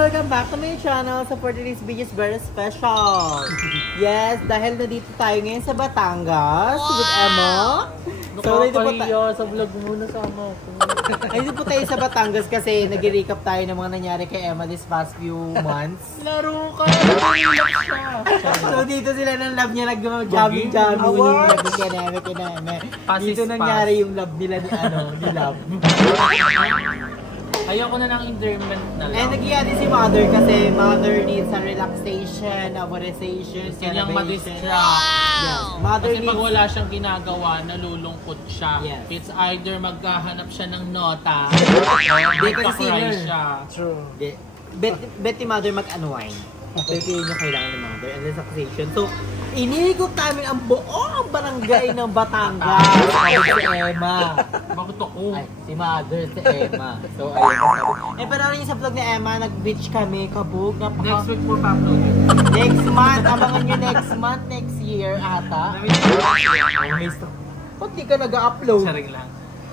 Welcome back to my channel. So for today's video is very special. Yes, dahil nandito tayo ngayon sa Batangas with Emma. So dito po tayo sa vlog muna sama ko. Dito po tayo sa Batangas kasi nag-recap tayo ng mga nangyari kay Emma this past few months. Laro ka! So dito sila ng love niya nag-jamming. Dito nangyari yung love nila ni Love. Ayoko na ng endearment na lang. And nag-iya din si Mother kasi Mother needs a relaxation, amortization, Kanyang celebration. Yes. Mother Kasi needs... pag wala siyang ginagawa, nalulungkot siya. Yes. It's either maghahanap siya ng nota, Hindi kasi magka-cry singer. siya. True. Bet ni Mother mag-unwind. Ito yung niya kailangan ni Mother and relaxation. So, iniikot namin ang buong barangay ng Batangas. Si Emma. Bakit ako? Ay, si Mother, si Emma. So, ayun. Pero rin sa vlog ni Emma, nag-beach kami, kabog. Next week po pa-upload. Next month, abangan nyo next month, next year ata. Ba't di ka nag-upload? Saring lang.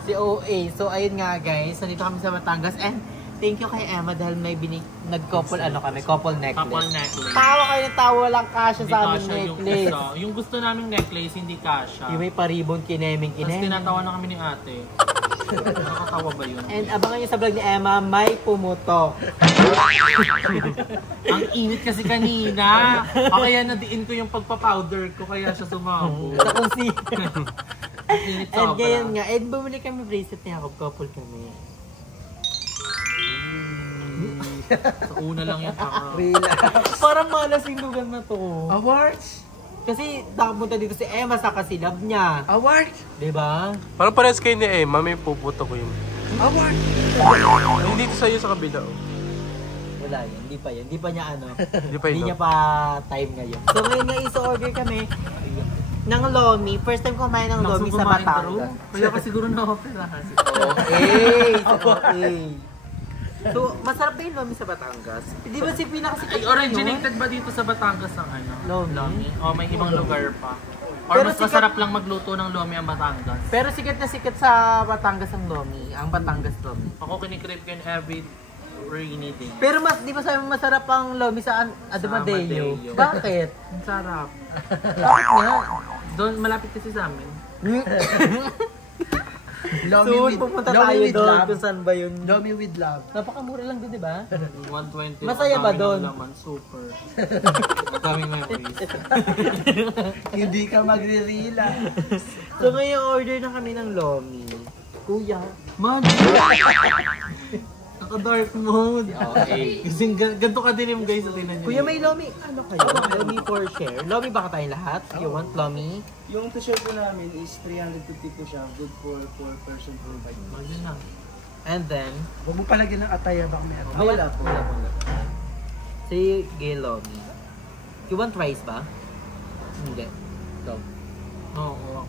Si OA. So, ayun nga guys, nandito kami sa Batangas. And thank you kay Emma dahil may nag-couple couple necklace. Couple necklace. Tawa kayo ng tawa lang kasya Hindi sa aming kasha necklace. yung gusto naming necklace, hindi kasha. Yung may paribon kineming. Tapos tinatawa na kami ni ate. Nakakatawa ba yun? And abangan nyo sa vlog ni Emma, may pumutok. Ang init kasi kanina. O kaya nadiin ko yung pagpa-powder ko, kaya siya sumabo. Sa kusi. Init And sobra. ngayon nga, and bumili kami bracelet ni Jacob, couple kami. Sa una lang yung Parang malasindugan na to. Awards? Kasi nakapunta dito si Emma sa kasilab niya. Awards? Diba? Parang parehas kayo ni Emma, may puputo ko yun. Awards? Hindi dito sa'yo sa kabila. Oh. Wala yun, hindi pa yun. Hindi pa niya ano. Hindi pa Hindi yun. niya pa time ngayon. So ngayon nga isa-order kami ng Lomi. First time kumain ng Lomi sa Batangas. Kaya ka siguro na-opera. Okay. So, masarap ba yung Lomi sa Batangas? Di ba si pinakasikat Ay, originated ba dito sa Batangas ang ano? Lomi? O may ibang lugar pa? Or Pero mas sikat- masarap lang magluto ng lomi ang Batangas? Pero sikat na sikat sa Batangas ang Lomi. Ang Batangas Lomi. Ako kinikrave ko yun every rainy day. Pero di ba sabi mo masarap ang Lomi sa Adumadeo? Amadeo. Bakit? Ang sarap. Bakit nga? Doon, malapit kasi sa amin. Soon, pupunta tayo doon kung saan ba yun. Lomi with love. Napakamura lang doon, di ba? 120. Masaya ba doon? Naman, super. Madaming memories. Hindi ka magre-reela. So ngayon order na kami ng Lomi. Kuya. Man! Naka-dark mode. Okay. Kasi ganito ka din yung guys sa tinan nyo. Kuya, may Lomi. Ano kayo? Lomi for share. Lomi ba ka tayong lahat? You want Lomi? Yung t-shirt po namin is 350 po siya. Good for 4 person per bike. Yun lang. And then, Huwag mo palagyan ng ataya baka meron. wala po. Sige, Lomi. You want rice ba? Hindi. Go. Oo.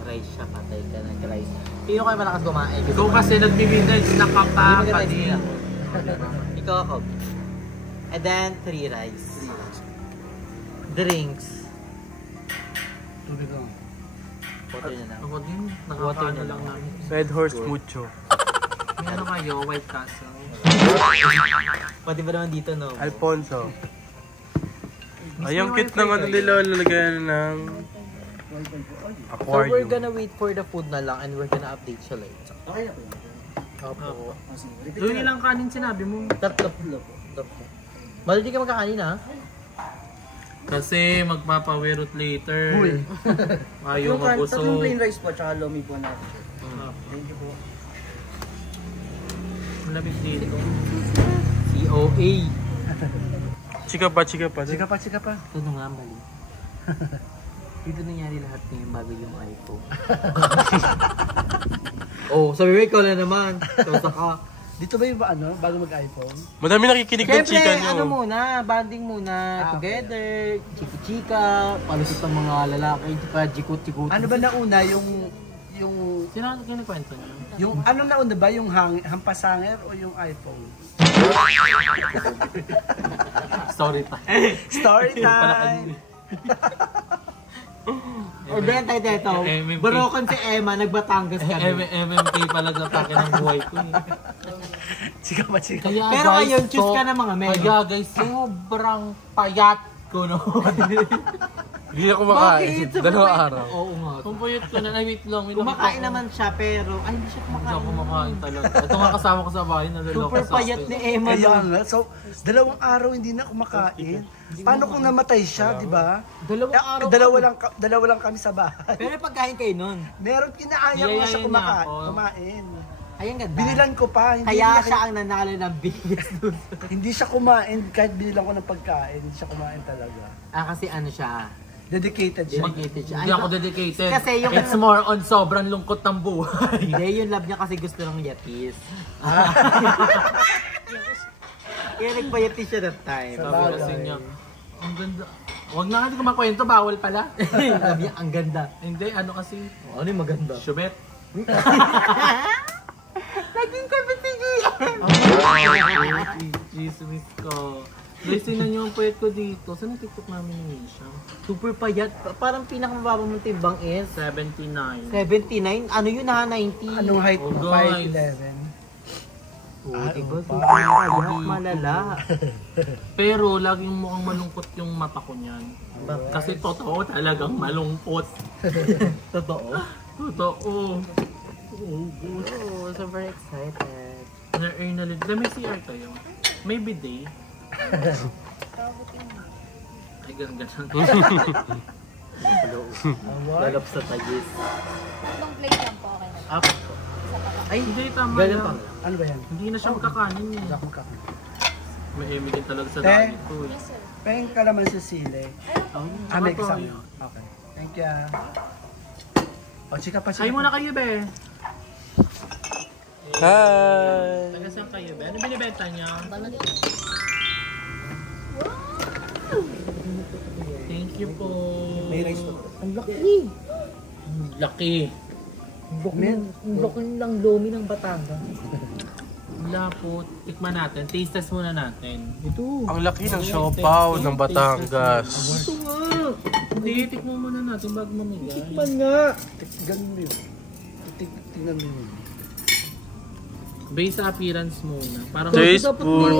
Rice siya, patay ka ng rice. Sino kayo malakas kumain? Ikaw kasi nagmi-vintage na ka pa. Hindi maganda Kanina. Ikaw ako. And then, 3 rice. Drinks. Tubig lang. Water na lang. Ako din. Water Nakakaano na lang lang. namin. Red Horse Mucho. May ano kayo? White Castle. Pwede ba naman dito, no? Alfonso. Ay, yung kit ng ano nila, lalagyan ng So we're aquarium. gonna wait for the food na lang and we're gonna update siya later. Okay na po yun. Opo. Doon nilang kanin sinabi mo. Tatlo. Mahal di ka magkakanin, ha? Kasi magpapawirot later. Uy. Ayaw Tatlong mabusog. plain rice po, tsaka lomi po natin. Thank you po. Malabig dito. COA. Chika pa, chika pa. Chika pa, chika pa. Ito na nga, mali. Dito nangyari lahat ngayon bago yung iPhone. Oh, sabi mo ikaw na naman. Kausa ka. Dito ba yung ano, bago mag-iPhone? Madami nakikinig ng chika Siyempre, nyo. ano muna, banding muna, together, chiki-chika, palusot ng mga lalaki, pa jikut-jikut. Ano ba nauna, yung Sino ang kinikwento niyo? yung ano nauna ba, yung hampasanger o yung iPhone? Story time. Story time! Or Ben, tayo dito. MMK. Barokan si Emma, nagbatangas kami. MMK pala sa takin ng buhay ko eh. Chika pa, chika. Kaya, Pero guys, ngayon, choose ka ng mga men. Kaya guys, sobrang payat ko no. Hindi na kumakain. Bakit? Dalawang araw. Oo nga. Kung payat ko na, ay wait lang. Kumakain naman siya, pero ay hindi siya Hindi kumakain. ako kumakain talaga. Ito nga kasama ko sa bahay, naluloko Super sa payat ni Emma. Kaya no? nga, so, 2 araw hindi na kumakain. Paano kung namatay siya, di ba? Dalawang araw. Dalawa lang kami sa bahay. Pero pagkain kayo nun. Meron, kinaaya ko na siya Yayain niya ako. kumain. Ay, ang ganda. Binilan ko pa. Hindi Kaya niya- siya ang nanalo ng biggest loser. Hindi siya kumain, kahit binilan ko ng pagkain, hindi siya kumain talaga. Kasi ano siya, Dedicated siya. dedicated siya. Hindi ako dedicated. Kasi yung- It's more on sobrang lungkot ng buhay. Hindi, yung love niya kasi gusto ng yatis. Kaya nagpayatis siya that time. Sabi kasi niya, ang ganda. Huwag na hindi ko makwento, bawal pala. Love niya, ang ganda. Hindi, ano kasi, Ano yung maganda? Shubet. Naging kami si Jesus ko. Guys, tinan niyo ang puyat ko dito. Saan ang TikTok namin ni Misha? Super payat. Parang pinakamababa mong timbang is 79. 79. Ano yun ha? 90. Anong height Oh, mo? guys. 5'11"? Oh, diba? oo Super pa. payat. Malala. Pero laging mukhang malungkot yung mata ko niyan. Kasi totoo talagang malungkot. Totoo. Totoo. Oh, super excited. Na-earn na rin. May CR kayo. May bidet. Ay, ganun. Lalap sa tagis. Ibang plate lang po, okay na. Apat po. Ay, hindi, tama Ganun pa. lang. Ano ba yan? Hindi na siya makakanin eh. Hindi ako kakain. May emigin talaga sa Te. dami ko eh. Yes, sir. Peng ka naman sa sili. May Tsaka kasama. to, Okay. Thank you. O, chika pa, chika Kayo pa. muna kayo, be. Hi! Taga saan kayo, be? Ano binibenta niya? Thank you po. May rice pa. Ang laki. Laki. Ang laki ng lomi ng Batangas. Wala po. Tikman natin. Taste test muna natin. Ito. Ang laki ng siopaw ng Batangas. Ito nga. Hindi, tikman muna natin bago mamigay. Tikman nga. Ganun mo yun. Tingnan mo yun. Based sa appearance muna. Parang Tasteful.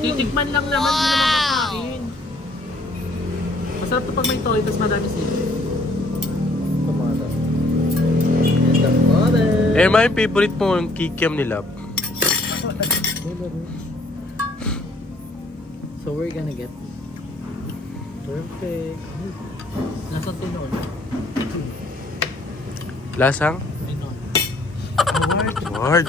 titikman lang naman, hindi naman kakain. Masarap to pag may toy, tapos madami sila. Tomato. Tomato. Eh, may favorite mo yung kikiam ni Love. So we're gonna get perfect. Nasa tinon. Lasang? Tinon. Word.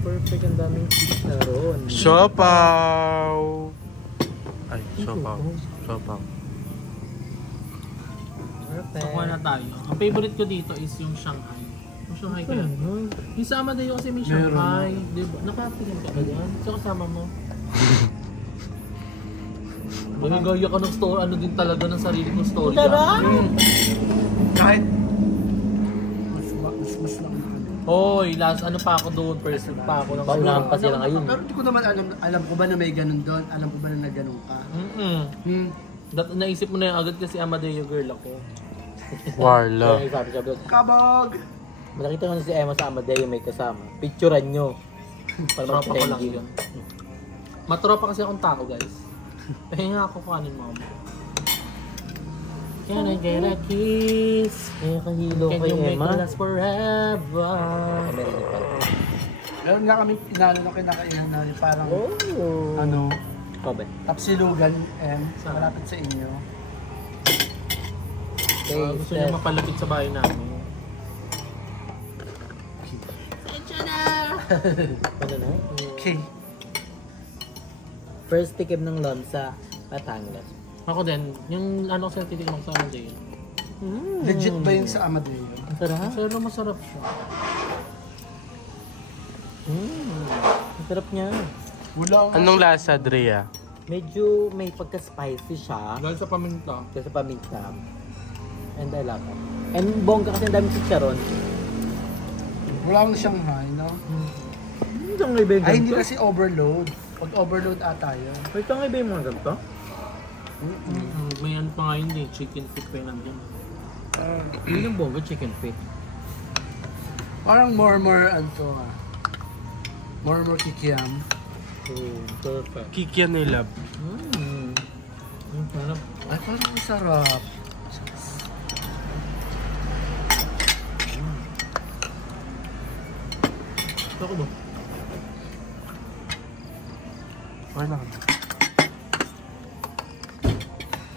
Perfect, ang daming cheese na ron. Siopaw. Ay, siopaw. Siopaw. Perfect. Kukuha na tayo. Ang favorite ko dito is yung Shanghai. Yung Shanghai kaya. Yung sa Amadeo kasi may Shanghai. Diba? Nakatingin ka ba yan? So kasama mo? Bagay ka ng story, ano din talaga ng sarili kong story. Tara! Kahit mas lang. Hoy, last ano pa ako doon, person pa ako ng Paunahan pa sila ngayon. Pero hindi ko naman alam ko ba na may ganun doon? Alam ko ba na ganun ka? Naisip mo na yung agad kasi Amadeo girl ako. Warla. Sabi, Kabog! nakita ko na si Emma sa Amadeo may kasama. Picturean nyo. Para Tropa ko lang mag-trending. yun. Matropa kasi akong tao guys. Pahinga ako kanin mo. Can I get a kiss? Kaya kahilo Can kay you make Emma. it last forever? Meron pa. Meron nga kami inalo na kinakainan namin parang Oh. ano, Kobe. Tapsilugan malapit sa inyo. Gusto niya mapalapit sa bahay namin. Ano na? Okay. First tikim ng lon sa Batangas. Ako din, yung ano kasi titignan ko sa Amadeo. Legit ba yun sa Amadeo? Ang sarap. Pero masarap siya. Ang sarap niya. Wala. Anong lasa, Drea? Medyo may pagka-spicy siya. Dahil sa paminta. Kasi paminta. And I love it. And bongga kasi ang daming chicharon. Wala akong Shanghai, no? Ang iba yung Ay, hindi kasi overload. Pag overload ata yun. Wait, ang iba yung mga ganito? May ano pa nga yun eh, chicken feet pa yun nandiyan. Yun yung bongga chicken feet. Parang more ano to More kikiam. Perfect. Kikian ni Lab. Parang Ay, parang masarap. Ako ba? Okay na.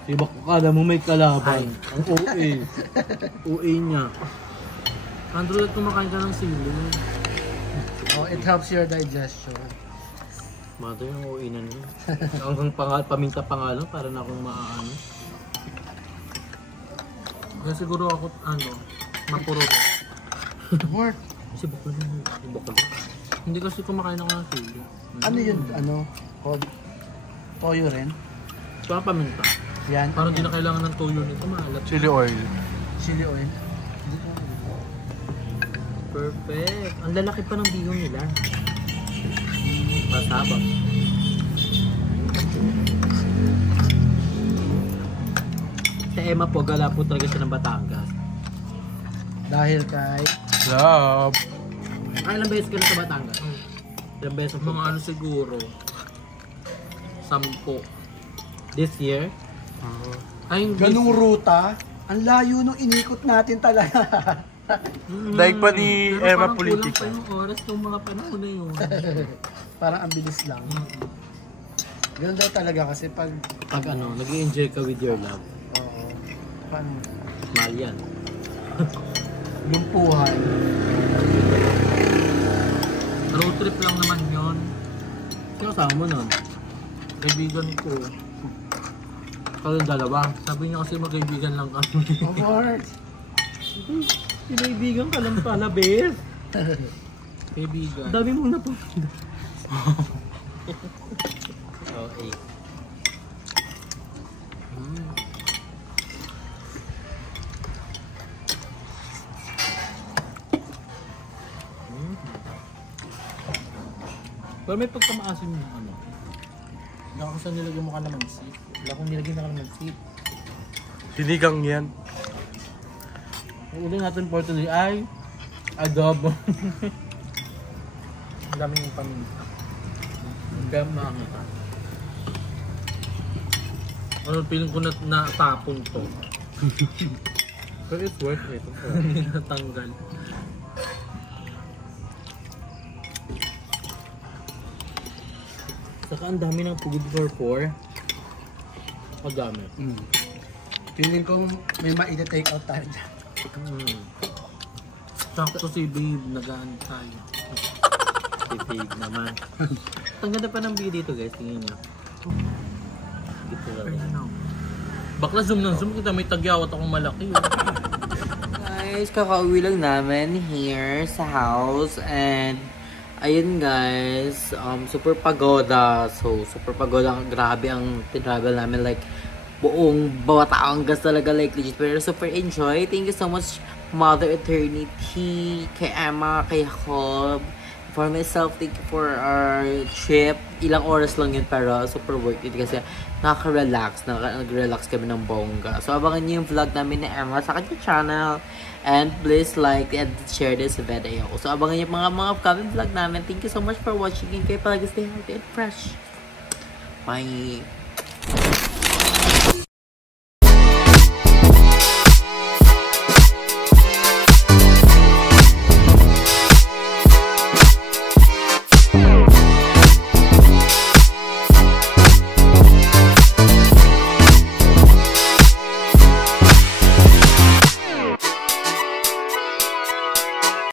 Diba kada mo may kalaban. Ang OA. OA niya. Andrew, kumakain ka ng sili. Oh, it helps your digestion. Mother, yung OA na niya. Hanggang paminta pangalan para na akong maaano. Kaya siguro ako, mapuro. More. Kasi bakla na yung bakla. Hindi kasi kumakain ako ng sili. Ano yun? Ano? Toyo rin? Saka paminta. Yan. Parang di na kailangan ng toyo nito, maalat. Chili oil. Chili oil. Perfect. Ang lalaki pa ng bihon nila. Masabang. Sa Emma po, gala po talaga siya ng Batangas. Dahil kay... Lab. Ilang beses ka na sa Batangas? Ilang beses ang Mga ano siguro, 10. This year? Ay, hindi. Ganung ruta, ang layo nung inikot natin talaga. Daig pa ni Pero Emma parang kulang Politica. pa yung oras ng mga panahon na yun. Parang ang bilis lang. Ganun daw talaga kasi pag... Pag ano, nag-i-enjoy ka with your love. Oo. Paano? Mahal yan. Lumpuhan. Road trip lang naman yun. Sino kasama mo nun? Kaibigan ko. Kayong dalawa. Sabi niya kasi magkaibigan lang kami. Of course. Pinaibigan ka lang pala, Beth. Kaibigan. Dami mong napunta. Okay. Pero may pagkamaasim yung ano. Hindi ako saan nilagyan mo ka naman seat. Wala akong nilagyan na ka naman seat. Sinigang yan. Ang ulit natin for today ay adobo. Ang daming yung paminta. Gama nga. Ano, feeling ko na natapon to. Pero it's worth it. Hindi natanggal. Saka ang dami ng food for 4. Ang dami. Feeling ko may ma-take out tayo dyan. Sakto si babe, nagaan tayo. Titig naman. Ang ganda pa ng video dito guys, tingnan nyo. Dito Ayun lang. na. Bakla zoom ng zoom kita, may tagyawat akong malaki. Guys, kakauwi lang namin here sa house and ayun guys, super pagoda. So, super pagoda. Grabe ang tinravel namin. Like, buong Batangas talaga. Like, legit. Pero super enjoy. Thank you so much, Mother Eternity, kay Emma, kay Jacob. For myself, thank you for our trip. Ilang oras lang yun pero super worth it kasi nakaka-relax. Nag-relax kami ng bongga. So, abangan niyo yung vlog namin ni Emma sa kanyang channel. And please like and share this video. So, abangan niyo mga upcoming vlog namin. Thank you so much for watching. And kayo palagi stay healthy and fresh. Bye!